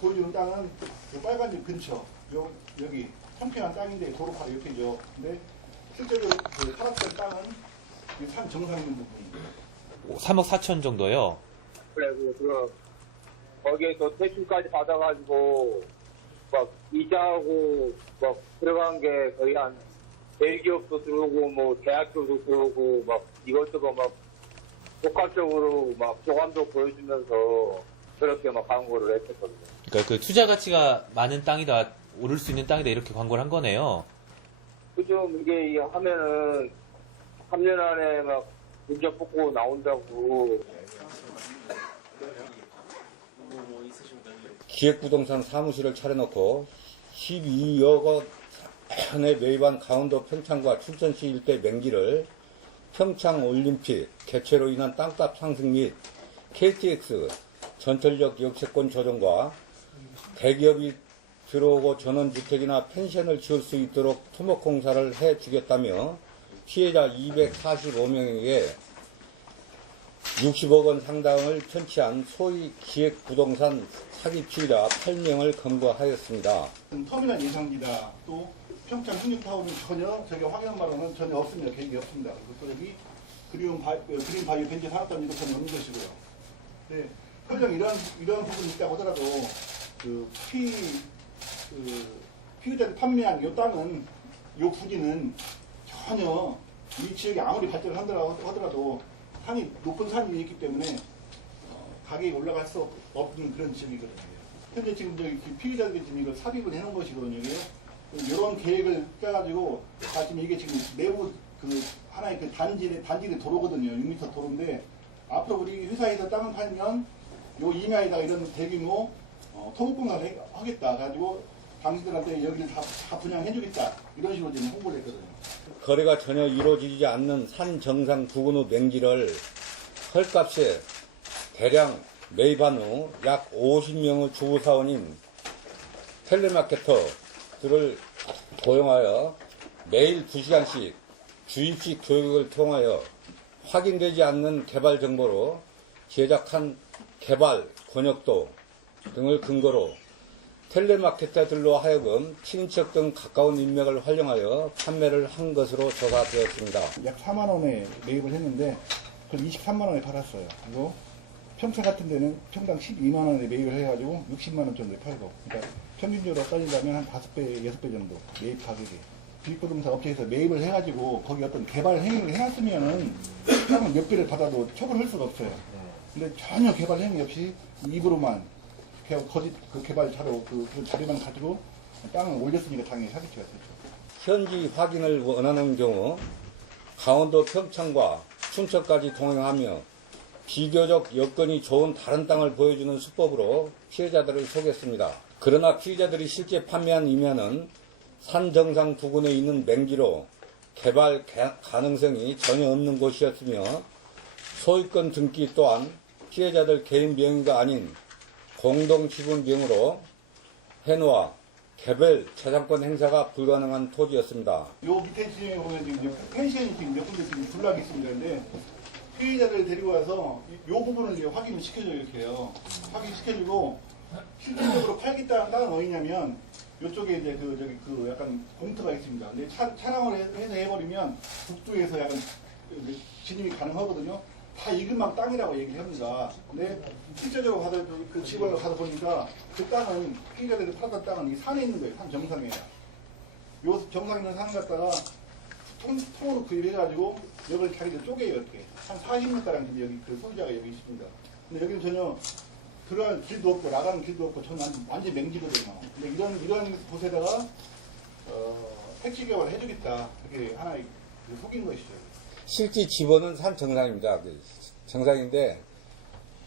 보여주는 땅은 요 빨간 집 근처, 요, 여기 평평한 땅인데 도로 바로 옆이죠. 근데 실제로 그 타락된 땅은 이산 정상 있는 부분입니다. 3억 4천 정도요. 그래, 그, 그, 거기에서 대출까지 받아가지고, 막, 이자하고, 막, 들어간 게 거의 한, 대기업도 들어오고, 뭐, 대학교도 들어오고, 막, 이것저것 막, 복합적으로 막, 조감도 보여주면서, 그렇게 막 광고를 했었거든요. 그러니까 그 투자 가치가 많은 땅이다, 오를 수 있는 땅이다 이렇게 광고를 한 거네요. 그좀 이게 하면은, 3년 안에 막, 문제 뽑고 나온다고, 기획부동산 사무실을 차려놓고 12억 원의 매입한 강원도 평창과 춘천시 일대 맹지를 평창 올림픽 개최로 인한 땅값 상승 및 KTX 전철역 역세권 조정과 대기업이 들어오고 전원주택이나 펜션을 지을 수 있도록 토목공사를 해주겠다며 피해자 245명에게 60억 원 상당을 편취한 소위 기획부동산 사기 피의자 8명을 검거하였습니다. 터미널 예상지다. 또 평창 흥육타운은 전혀 저기 바로는 전혀 없습니다. 계획이 없습니다. 그리고 또 여기 그리움 바, 어, 그린 바이오 벤치 산업단지도 전혀 없는 것이고요. 네, 설령 이런 이런 부분이 있다고 하더라도 그 피, 그 피의자들 판매한 이 땅은 이 부지는 전혀 이 지역이 아무리 발전을 한다고 하더라도 산이 높은 산이 있기 때문에 어, 가격이 올라갈 수 없- 없는 그런 지역이거든요. 현재 지금 저기 그 피해자들이 지금 이걸 삽입을 해놓은 것이거든요. 이런 계획을 짜가지고 다 지금 이게 지금 내부 그 하나의 그 단지 단지의 도로거든요. 6m 도로인데 앞으로 우리 회사에서 땅을 팔면 요 이마에다가 이런 대규모 어, 토목공사를 해- 하겠다. 가지고 당신들한테 여기를 다, 다 분양해주겠다. 이런 식으로 지금 홍보를 했거든요. 거래가 전혀 이루어지지 않는 산 정상 부근의 맹지를 헐값에 대량 매입한 후 약 50명의 주부사원인 텔레마케터들을 고용하여 매일 2시간씩 주입식 교육을 통하여 확인되지 않는 개발 정보로 제작한 개발 권역도 등을 근거로 텔레마케터들로 하여금 친인척 등 가까운 인맥을 활용하여 판매를 한 것으로 조사되었습니다. 약 4만 원에 매입을 했는데 그걸 23만 원에 팔았어요. 그리고 평창 같은 데는 평당 12만 원에 매입을 해가지고 60만 원 정도에 팔고 그러니까 평균적으로 따진다면 한 5배, 6배 정도 매입 가격이 비부동산 업체에서 매입을 해가지고 거기 어떤 개발 행위를 해놨으면은 땅을 몇 배를 받아도 처벌할 수가 없어요. 근데 전혀 개발 행위 없이 입으로만 개, 거짓 그 개발 자료 그, 그 자료만 가지고 땅을 올렸으니까 당연히 사기치가 됐죠. 현지 확인을 원하는 경우 강원도 평창과 춘천까지 동행하며 비교적 여건이 좋은 다른 땅을 보여주는 수법으로 피해자들을 속였습니다. 그러나 피해자들이 실제 판매한 이면은 산 정상 부근에 있는 맹지로 개발 가- 가능성이 전혀 없는 곳이었으며 소유권 등기 또한 피해자들 개인 명의가 아닌 공동 지분 명으로 해놓아 개별 재산권 행사가 불가능한 토지였습니다. 요 밑에 지점에 보면 지금 펜션이 지금 몇 군데 지금 둘락이 있습니다. 근데 피해자를 데리고 와서 이- 요 부분을 이제 확인을 시켜줘요, 이렇게 해요. 확인시켜주고 실질적으로 팔겠다는 땅은 어디냐면 요쪽에 이제 그 저기 그 약간 공터가 있습니다. 근데 차, 차량을 해- 해서 해버리면 북두에서 약간 진입이 가능하거든요. 다 이근망 땅이라고 얘기를 합니다. 근데 실제적으로 가서 그- 그 집을 가서 보니까 그 땅은 피해자들이 팔았던 땅은 이 산에 있는 거예요. 산 정상에. 요 정상 있는 산 갖다가 통, 통으로 구입해가지고 여기를 자기들 쪼개요 이렇게 한 40m가량 지금 여기 그 소유자가 여기 있습니다 근데 여기는 전혀 들어갈 길도 없고 나가는 길도 없고 저는 완전, 맹지거든요 근데 이런 이런 곳에다가 어, 택지 개발을 해주겠다 이렇게 하나의 그 속인 것이죠 실제 집원은 산 정상입니다. 그 정상인데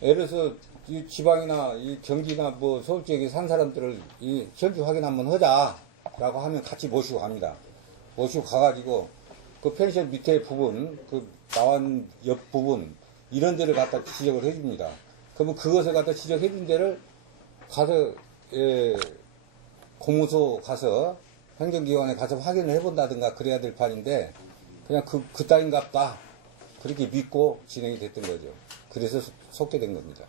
예를 들어서 이 지방이나 이 경기나 뭐 서울 지역에 산 사람들을 이 현지 확인 한번 하자라고 하면 같이 모시고 갑니다. 모시고 가가지고 그 펜션 밑에 부분, 그 나온 옆 부분 이런 데를 갖다 지적을 해줍니다. 그러면 그것을 갖다 지적해준 데를 가서 예, 공무소 가서 행정기관에 가서 확인을 해본다든가 그래야 될 판인데 그냥 그, 그 따윈갑다. 그렇게 믿고 진행이 됐던 거죠. 그래서 속- 속게 된 겁니다.